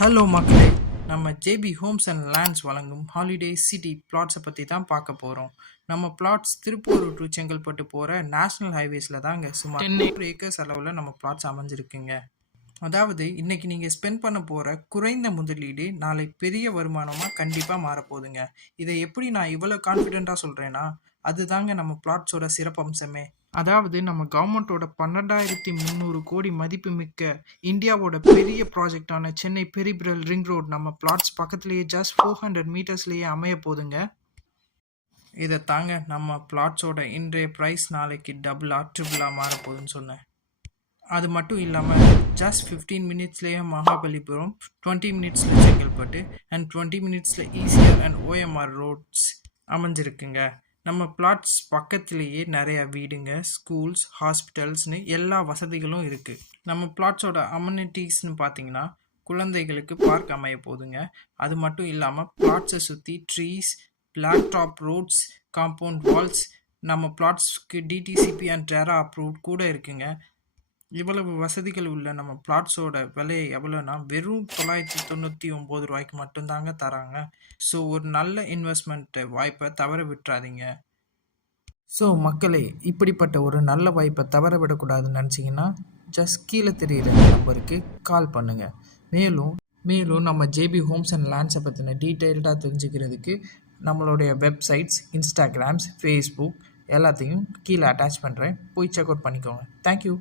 Hello மக்களே! நம்ம JP Holmes and lands வழங்கும் ஹாலிடே சிட்டி பிளாட்ஸை பற்றி தான் பார்க்க போகிறோம். நம்ம பிளாட்ஸ் திருப்பூர் டு செங்கல்பட்டு போகிற நேஷனல் ஹைவேஸில் தாங்க சுமார் 10 ஏக்கர்ஸ் அளவில் நம்ம பிளாட்ஸ் அமைஞ்சிருக்குங்க. அதாவது இன்னைக்கு நீங்கள் ஸ்பெண்ட் பண்ண போகிற குறைந்த முதலீடு நாளை பெரிய வருமானமாக கண்டிப்பாக மாறப்போகுதுங்க. இதை எப்படி நான் இவ்வளோ கான்ஃபிடென்ட்டாக சொல்கிறேன்னா, அதுதாங்க நம்ம பிளாட்ஸோட சிறப்பம்சமே. அதாவது நம்ம கவர்மெண்ட்டோட 12,300 கோடி மதிப்புமிக்க இந்தியாவோட பெரிய ப்ராஜெக்டான சென்னை பெரிப்ரல் ரிங் ரோட் நம்ம பிளாட்ஸ் பக்கத்துலேயே ஜஸ்ட் 400 மீட்டர்ஸ்லேயே அமைய போதுங்க. இதை தாங்க நம்ம பிளாட்ஸோட இன்றைய ப்ரைஸ் நாளைக்கு ட்ரிபிளாக மாறப்போகுதுன்னு சொன்னேன். அது மட்டும் இல்லாமல் ஜஸ்ட் 15 மினிட்ஸ்லேயே மகாபலிபுரம், 20 மினிட்ஸில் செங்கல்பட்டு அண்ட் 20 மினிட்ஸில் ஈசிஆர் அண்ட் ஓஎம்ஆர் ரோட்ஸ் அமைஞ்சிருக்குங்க. நம்ம பிளாட்ஸ் பக்கத்துலேயே நிறையா வீடுங்க, ஸ்கூல்ஸ், ஹாஸ்பிட்டல்ஸ்னு எல்லா வசதிகளும் இருக்குது. நம்ம பிளாட்ஸோட அம்யூனிட்டிஸ்னு பார்த்தீங்கன்னா குழந்தைகளுக்கு பார்க் அமைய போகுதுங்க. அது மட்டும் இல்லாமல் பிளாட்ஸை சுற்றி trees, black top roads, compound walls, நம்ம பிளாட்ஸ்க்கு டிடிசிபி அண்ட் டெரா அப்ரூவ்ட் கூட இருக்குங்க. இவ்வளவு வசதிகள் உள்ள நம்ம பிளாட்ஸோட விலை எவ்வளோனா வெறும் 999 ரூபாய்க்கு மட்டும்தாங்க தராங்க. ஸோ ஒரு நல்ல இன்வெஸ்ட்மெண்ட் வாய்ப்பை தவற விட்டுறாதீங்க. ஸோ மக்களே, இப்படிப்பட்ட ஒரு நல்ல வாய்ப்பை தவற விடக்கூடாதுன்னு நினச்சிங்கன்னா ஜஸ்ட் கீழே தெரிகிற நம்பருக்கு கால் பண்ணுங்கள். மேலும் நம்ம ஜேபி ஹோம்ஸ் அண்ட் லேண்ட்ஸை பற்றின டீட்டெயில்டாக தெரிஞ்சுக்கிறதுக்கு நம்மளுடைய வெப்சைட்ஸ், இன்ஸ்டாகிராம்ஸ், ஃபேஸ்புக் எல்லாத்தையும் கீழே அட்டாச் பண்ணுறேன். போய் செக் அவுட் பண்ணிக்கோங்க. தேங்க்யூ.